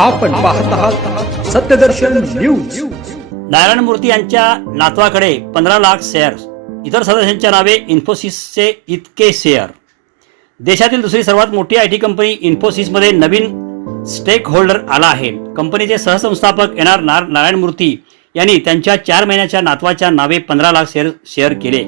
आपण पाहत आहात सत्यदर्शन न्यूज। नारायण मूर्ती यांच्या नातवाकडे 15 लाख शेअर, इतर सदस्यांच्या नावे इन्फोसिसचे इतके शेअर। देशातील दुसरी सर्वात मोठी आयटी कंपनी इन्फोसिसमध्ये नवीन स्टेक होल्डर आला आहे। कंपनीचे सहसंस्थापक नारायण मूर्ती यांनी त्यांच्या 4 महिन्याच्या नातवाच्या नावे 15 लाख शेअर केले।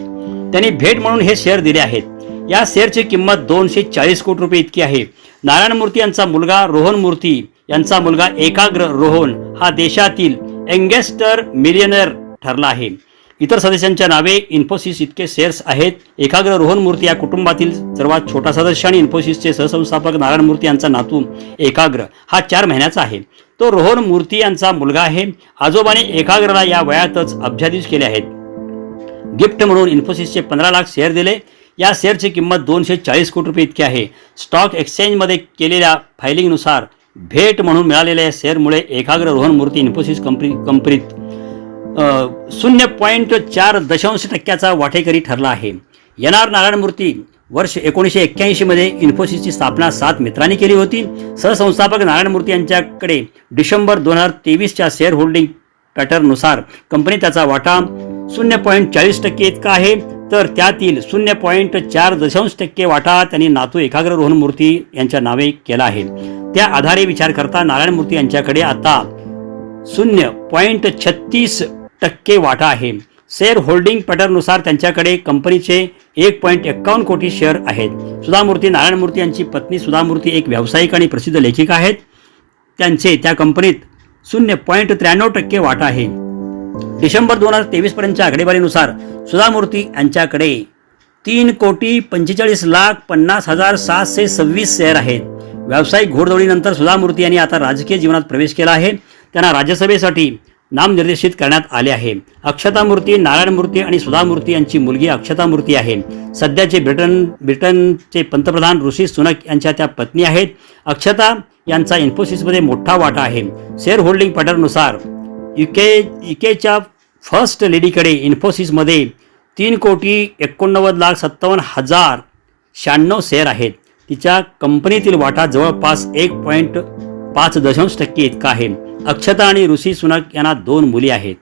त्यांनी भेट म्हणून हे शेअर दिले आहेत। या शेअरची किंमत 240 कोटी रुपये इतकी आहे। नारायण मूर्ती यांचा मुलगा रोहन मूर्ती यांचा मुलगा एकाग्र रोहन हा देशातील यंगेस्ट मिलियनर ठरला आहे। इतर सदस्यांच्या नावे इन्फोसिस इतके शेअर्स आहेत। एकाग्र रोहन मूर्ती या कुटुंबातील सर्वात छोटा सदस्य आणि इन्फोसिसचे सहसंस्थापक नारायण मूर्ती यांचा नातू एकाग्र हा 4 महिन्याचा आहे। तो रोहन मूर्ती यांचा मुलगा आहे। आजोबाने एकाग्रला या वयातच अब्जाधीश केले आहेत। गिफ्ट म्हणून इन्फोसिसचे 15 लाख शेअर दिले। या शेअरची किंमत 240 कोटी रुपये इतकी आहे। स्टॉक एक्सचेंजमध्ये केलेल्या फायलिंगनुसार भेट म्हणून मिळालेल्या या शेअरमुळे एकाग्र रोहन मूर्ती इन्फोसिस कंपनीत 0.4% वाटेकरी ठरला आहे। नारायण मूर्ती वर्ष 1981 मध्ये इन्फोसिसची स्थापना 7 मित्रांनी केली होती। सहसंस्थापक नारायण मूर्ती यांच्याकडे डिसेंबर 2023च्या शेअर होल्डिंग पॅटर्ननुसार कंपनीत त्याचा वाटा 0.40% इतका आहे, तर त्यातील 0.4% वाटा त्यांनी नातू एकाग्र रोहन मूर्ती यांच्या नावे केला आहे। त्या आधारे विचार करता नारायण मूर्ती यांच्याकडे आता 0.36% वाटा आहे। शेअर होल्डिंग पॅटर्ननुसार त्यांच्याकडे कंपनीचे 1.51 कोटी शेअर आहेत। सुधा मूर्ती नारायण मूर्ती यांची पत्नी सुधा मूर्ती एक व्यावसायिक आणि प्रसिद्ध लेखिका आहेत। त्यांचे त्या कंपनीत 0.93% वाटा आहे। डिसेंबर 2023 पर्यंतच्या आकडेवारीनुसार सुधा मूर्ती यांच्याकडे 3,45,50,726 शेअर आहेत। व्यावसायिक घोडदौडीनंतर सुधा मूर्ती यांनी आता राजकीय जीवनात प्रवेश केला आहे। त्यांना राज्यसभेसाठी नामनिर्देशित करण्यात आले आहे। अक्षता मूर्ती, नारायण मूर्ती आणि सुधा मूर्ती यांची मुलगी अक्षता मूर्ती आहे। सध्याचे ब्रिटनचे पंतप्रधान ऋषी सुनक यांच्या त्या पत्नी आहेत। अक्षता यांचा इन्फोसिसमध्ये मोठा वाटा आहे। शेअर होल्डिंग पॅटर्ननुसार यूकेच्या फर्स्ट लेडीकडे इन्फोसिसमध्ये 3,89,57,096 शेअर आहेत। तिच्या कंपनीतील वाटा जवळपास 1.5% इतका आहे। अक्षता आणि ऋषी सुनक यांना 2 मुली आहेत।